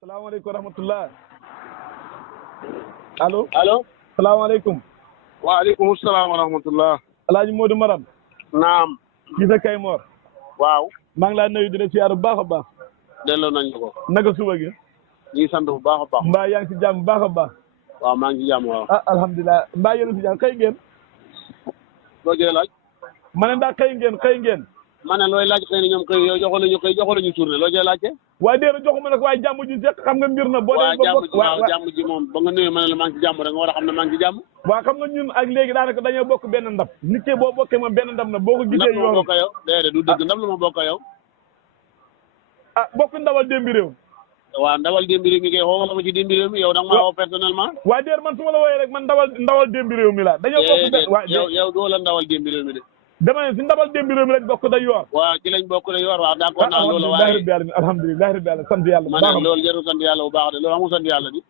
salaamaaleykum wa rahmatullah allo allo. salaamaaleykum. waaleykum salaam wa rahmatullah. Alaaji Modou Maram. naam. Cissé Kaymoor. waaw. maa ngi laa nuyu di la siyaar bu baax a baax. delloo nañ ko. naka suba gi. ñu ngi sant bu baax a baax. mbaa yaa ngi si jàmm bu baax a baax. waaw maa ngi ci jàmm waaw. ah alhamdulilah mbaa yéen a si jàmm xëy ngeen. loo jëlee laaj. ma ne ndax xëy ngeen. ma ne looy laaj xëy na ñoom xëy yow joxoon nañu xëy joxoon nañu tournée loo jëlee laajte. waaye déedéet joxuma nag waaye jàmm ji fekk xam nga mbir na. boo waaw dee jàmm ji waaw jàmm ji moom ba nga nuyoo ma ne la maa ngi ci jàmm rek nga war a xam ne maa ngi ci jàmm. waaw xam nga ñun ak léegi daanaka dañoo bokk benn ndab. nit ki boo bokkee moom benn ndab na boo ko gisee ndab lu ma yoon. bokk yow déedéet du dëgg ndab lu ma bokk yow. ah bokk ndawal démbi réew. waaw ndawal démbi réew mi kay xoo wala ma ci démbi réew mi yow da nga maa woo personnellement. waaye déedéet man su ma la wooyee rek man ndawal démbi réew mi la dañoo bokk benn waa yow doo la ndawal démbi réew mi de. dama ne si ndawal démbi réew mi lañ bokk day yoor. waaw ci lañ bokk de yor waaw d'accord naa loolu waaye alhamdulilah rabbil alamin sant yàlla bu ma baax ne loolu jarul sant yàlla bu baax de loolu amul sant yàlla di.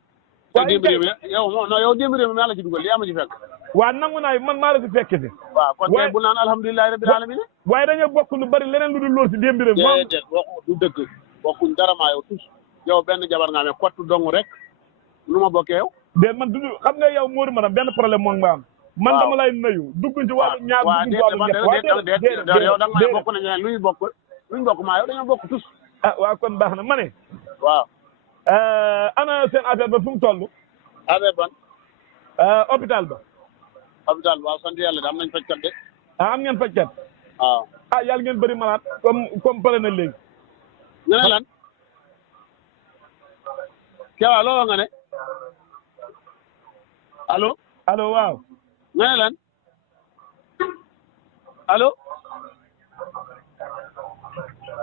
waaye démb réew mi yow non yow démb réew mi maa la ci dugal yaa ma ci fekk. waa nangu naa man maa la fi fekk si. waaw kon tey bu naan alhamdulilah rabbil alamin. waaye dañoo bokk lu bari leneen lu dul lool si démb réew mi. déedéet waxu du dëgg bokkuñ dara maa yow tous yow benn jabar nga amee kottu dong rek nu ma bokkee yow. déet man du xam nga yow Modou Maram benn problème moom nga am. man dama lay nuyu dugg ci wàllu ñaar dugg ci wàllu ñett waaw yow da nga may bokk nañu luy bokk maa yow dañoo bokk tous. ah waaw kon baax na ma ne. waaw. ana seen affaire ba fu mu toll. affaire ban. hôpital ba. hôpital waaw sant yàlla de am nañ fajkat de. ah am ngeen fajkat. waaw. ah yàlla ngeen bëri malade comme pare na léegi. nga ne lan. Kewa looloo nga ne. allo. allo waaw. nga ne lan. allo.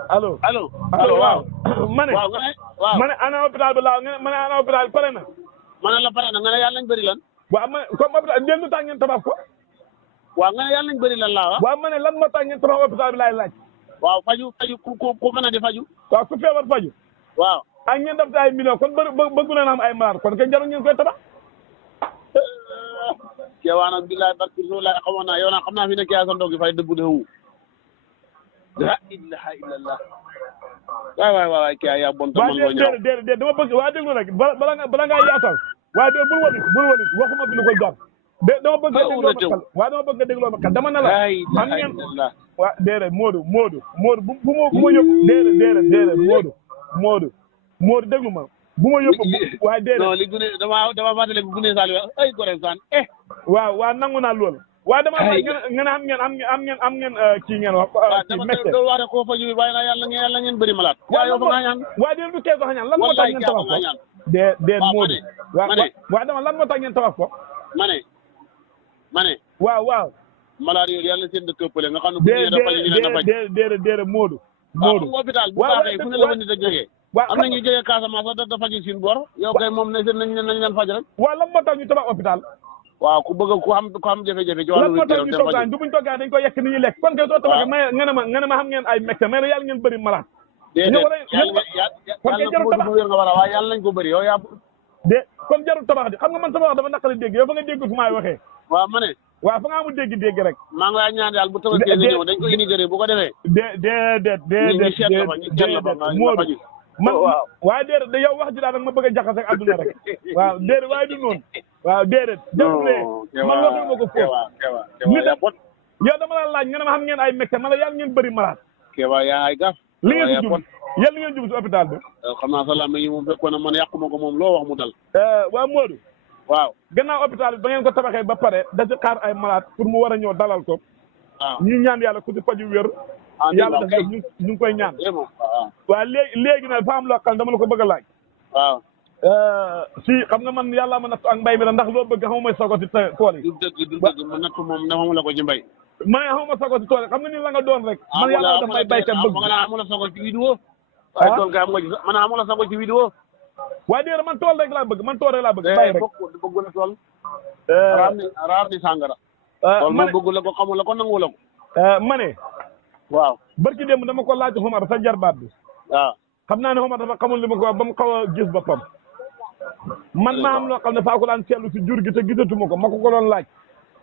allo. allo waaw. ma ne. waaw nga ne waaw. ma ne ana hôpital ba laaw ma ne ana hôpital pare na. ma ne la pare na nga ne yàlla nañ bëri lan. waaw ma ne comme hôpital déet lu tax ngeen tabax ko. waaw nga ne yàlla nañ bëri lan laa wax. waaw ma ne lan moo tax ngeen tabax hôpital bi laay laaj. waaw faju ku mën a di faju. waaw ku feebar faju. waaw. ak ngeen def ay millions kon bëggu leen am ay malade kon kay jarul ngeen koy tabax. Kewa nag billaay barki loolu laay xamoon naa yow naa xam naa fi ne Kewa sa ndog gi fay dëggu de wu. la ilaha illallah. waay Kewa yaa bon. waaw déedéet dama bëgg waa déglu rek bala ngaa yaatal. waaye de bul walit waxuma bi lu ko jar. dama bëgg nga dégloo ma xel waaw dama bëgg nga dégloo ma xel dama ne la. am ngeen waaw déedéet Modou bu ma yóbbu déedéet Modou déglu ma bu ma yóbbu waaye déedéet. non li gune dama fàttali gune Sall ay gore saan waaw nangu naa loolu. waaye dama ngeen am ngeen kii ngeen wax. kii métti loolu wax rek koo faju waaye nag yàlla ngeen bëri malade. waaye yow fa nga ñaan. waaye déedéet du kee sax ñaan lan moo tax ngeen tabax ko. déedéet Modou. waaw dama lan moo tax ngeen tabax ko. ma ne. waaw. malade yooyu yàlla seen dëkk ëppale nga xam ne bu ñëwee dafa ñu leen a faj. déedéet Modou. waaw hôpital bu baaxee fu ne la fa nit a jógee. am na ñuy jógee Casamance sax dafa faju siin bor yow kay moom nañ leen faj rek. waaw lan moo tax ñu tabax hôpital. waaw ku bëgg ku am jafe-jafe ci lan wàllu moo tax ñu toggaan du buñ toggaan dañ ko yekk ni ñuy lekk kon kay soo tabaxee nga ne ma xam ngeen ay mecca mais yàlla ngeen bëri malade. kon kay jarul tabax waaye yàlla nañ ko bëri yow yaa kon jarul tabax di xam nga man sama wax dafa naqari dégg yow fa nga dégg fu maay waxee. waaw ma ne. waaw fa nga amul dégg rek. maa ngi lay ñaan yàlla bu tabaski nga ñëw dañ ko inauguré bu ko defee. déedéet Modou man waaye déedéet yow wax ji daal nag ma bëgg a jaxase ak adduna rek waaw déedéet waaye du noonu waaw déedéet jàppalee man waxuma ko foofu yow dama la laaj nga ne ma xam ngeen ay médecin ma la yàlla ngeen bëri malade Kewa yaa ay gaf li ngeen si jub yéen li ngeen jub si hôpital bi xam naa salaam yi moom fekkoon na man yàquma ko moom loo wax mu dal waaw Modou waaw gannaaw hôpital bi ba ngeen ko tabaxee ba pare da ci xaar ay malade pour mu war a ñëw dalal ko waaw ñu ñaan yàlla ku ci faju wér yàlla def ñu ngi koy ñaan waaw léegi nag dafa am loo xam dama la ko bëgg a laaj waaw si xam nga man yàlla ma nattu ak mbay mi la ndax loo bëgg xam nga mooy sogo si tool yi du dëgg ma nattu moom dafa la ko ci mbay ma ne xam nga sogo si tool yi xam nga ni la nga doon rek man yàlla daf may baykat bëgg nga amula sogo ci vidéo waaye tool kay am nga ci man amula sogo ci vidéo waaye déedéet man tool rek laa bëgg bàyyi rek bëgg la tool raar ni sàngara tool moom bëgg la ko xamul la ko nangu la ko ma ne waaw barki démb dama ko laaj Omar sa jarbaat bi waaw xam naa ne Omar dafa xamul li ma ko ba mu xaw a gis boppam man maa am loo xam ne faa ko daan seetlu si jur gi te gisatuma ko ma ko doon laaj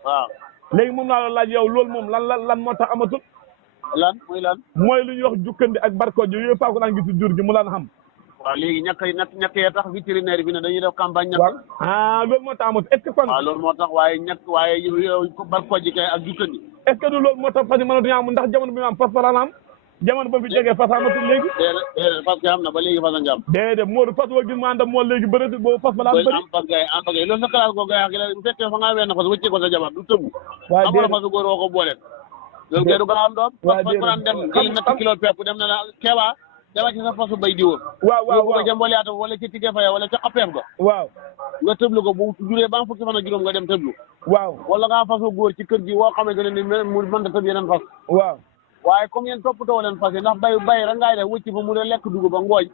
waaw léegi moom laa doon laaj yow loolu moom lan moo tax amatul lan muy lan mooy lu ñuy wax jukkandi ak barkooj yooyu faa ko daan gis si jur gi mu laan xam waaw léegi ñàkk yee tax vétérinaire bi ne dañuy def campagne ñàkk. waaw ah loolu moo tax amut est ce que kon. waaw loolu moo tax waaye yow ba kojji kay ak jukkandi. est ce que du loolu moo tax fas yi mënatuñu am ndax jamono bi mu am fas fa am jamono ba fi jegee fas amatul léegi. déedéet parce que am na ba léegi fas a njàm. déedéet Modou fas woo gis mu ànd ak moo léegi bëreetul boobu fas ba la am bëri. am pagay loolu sa classe googu yaa ngi bu fekkee fa ngaa wenn fas wëccee ko sa jabar du tëbu. waaw déedéet fasu góor woo ko boole. loolu kay du gën a am doom. waaw déedéet fas dem jëli ñetti kilo pepp dem na la keebaa dama ci sa fasu bay diwoo. waaw ko jëm wala yaata wala ci tigge faya wala ca xapeef ga. waaw nga tëblu ko bu juree ba fukki fan ak juróom nga dem tëblu. waaw wala ngaa fasu góor ci kër gi woo xamante ne ni mu mën ta tëb yeneen fas. waaw waaye comme yéen toppatoo leen fas yi ndax bay rek ngay def wëcc fa mu ne lekk dugub ba ngooñ.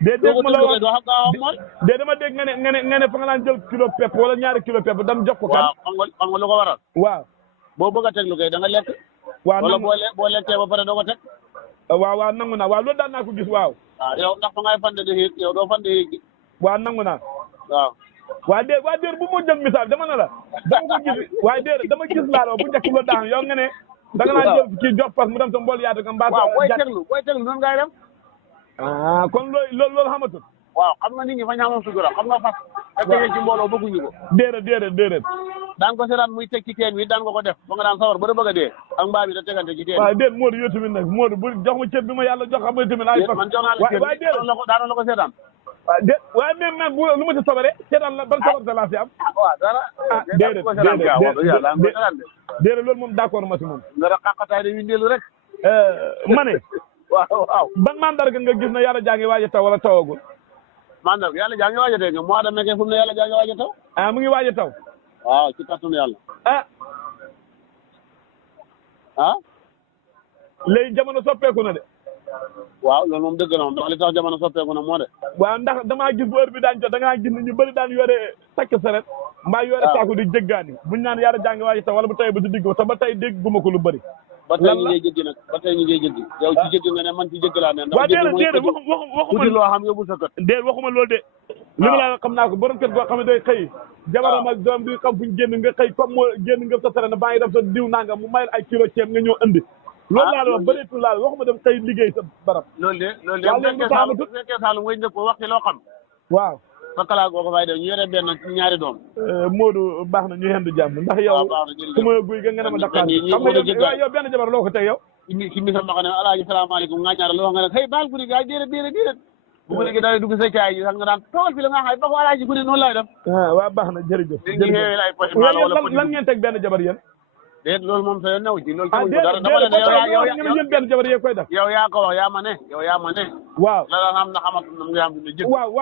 déedéet ma la wax doo xam gaaw am mooy. déedéet dama dégg nga ne fa nga daan jël kilo pepp wala ñaari kilo pepp dam jox ko kan. waaw xam nga lu ko waral. waaw boo bëgg a teg lu koy da nga lekk. waaw wala boo lekkee ba pare doo ko teg. waaw nangu naa waaw loolu daan naa ko gis waaw. waaw yow ndax fa ngay fande di xiig yow doo fande xiig. waaw nangu naa. waaw. waa déer bu ma jël misaal dama ne la dama ko gis waaye déer dama gis laa la bu njëkk la daan yow nga ne da nga naan jël kii jox fas mu dem sa mbool yaatu nga mbaa waaw booy teglu noonu ngay dem. kon loolu xamatul. waaw xam nga nit ñi fa ñaamoon sutura xam nga fas. waaw tegee ci mbooloo bëgguñu ko. déedéet. daan ko seetaan muy teg ci teen bi daan nga ko def ba nga daan sawar ba da bëgg a dee ak mbaa bi da tegante ci teen. waaw déet Modou yow tamit nag Modou bu jox ma cër bi ma yàlla jox xam nga tamit ay fas. man jox naa la cër bi daanoon la ko seetaan. waaw déet waaye même lu ma ci sabare seetaan la ban sabar da laa si am. waaw dara. déedéet loolu moom d'accord ma si moom. nga da xaqataay de windeelu rek. ma ne. waaw. ban mandarga nga gis ne yàlla jaa ngi waaj a taw wala tawagul. mandarga yàlla jaa ngi waaj a tey nga mois de mai fu mu ne yàlla jaa ngi waaj a taw. mu ngi waaj a taw. waaw ci kàttanu yàlla. léegi jamono soppeeku na de. waaw loolu moom dëgg la moom li tax jamono soppeeku na moo de. waaw ndax damaa gis bu heure bi daan jot da ngaa gis ne ñu bëri daan yore takk saret mbaa yore saako di jéggaani buñ naan yàlla jaa ngi waaj a taw wala bu tawee ba si digg te ba tey dégg guma ko lu bëri. ba tey ñu ngi jéggi nag ba tey ñu ngi jéggi yow ci jéggi nga ne man ci jéggi laa ne. waaw déedéet waxuma loo xam yóbbu sa kër. déedéet waxuma loolu de. li ma la xam naa ko borom kër goo xam ne day xëy. jabaram ak doom bi xam fuñ génn nga xëy comme moo génn nga sa saret na baa ngi dem sa diw nanga mu may ay kilo ceeb nga ñëw andi. loolu laa la wax bëreetul laa la waxuma dem xëy liggéey sa barab. loolu de bu fekkee Saalum ngay njëkk ko wax ci loo xam. waaw. fakkalaa goo ko fay def ñu yore benn ñaari doom. Modou baax na ñu hendu jàmm ndax yow. su ma guy ga nga ne ma Dakar xam nga yow benn jabar loo ko teg yow. ci mi sama ne alaaji salaamaaleykum nga ñaara loo wax nga ne xëy baal guddi gi ay déedéet. bu guddi gi daal dugg sa caay yi sax nga daan toogal fi la nga xay ba ko alaaji guddi noonu laay def. waaw baax na jërëjëf. lan ngeen teg benn jabar yéen. déet loolu moom sa yoon new ci loolu dara dama ne yéen benn jabar yee koy def yow yaa ko wax yaa ma ne waaw la xam na xamat na mu ngi am ne jëg waaw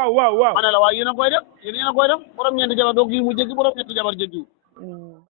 ma ne la waaw yéen a koy def borom ñeenti jabar doog yi mu jéggi borom ñetti jabar jéggi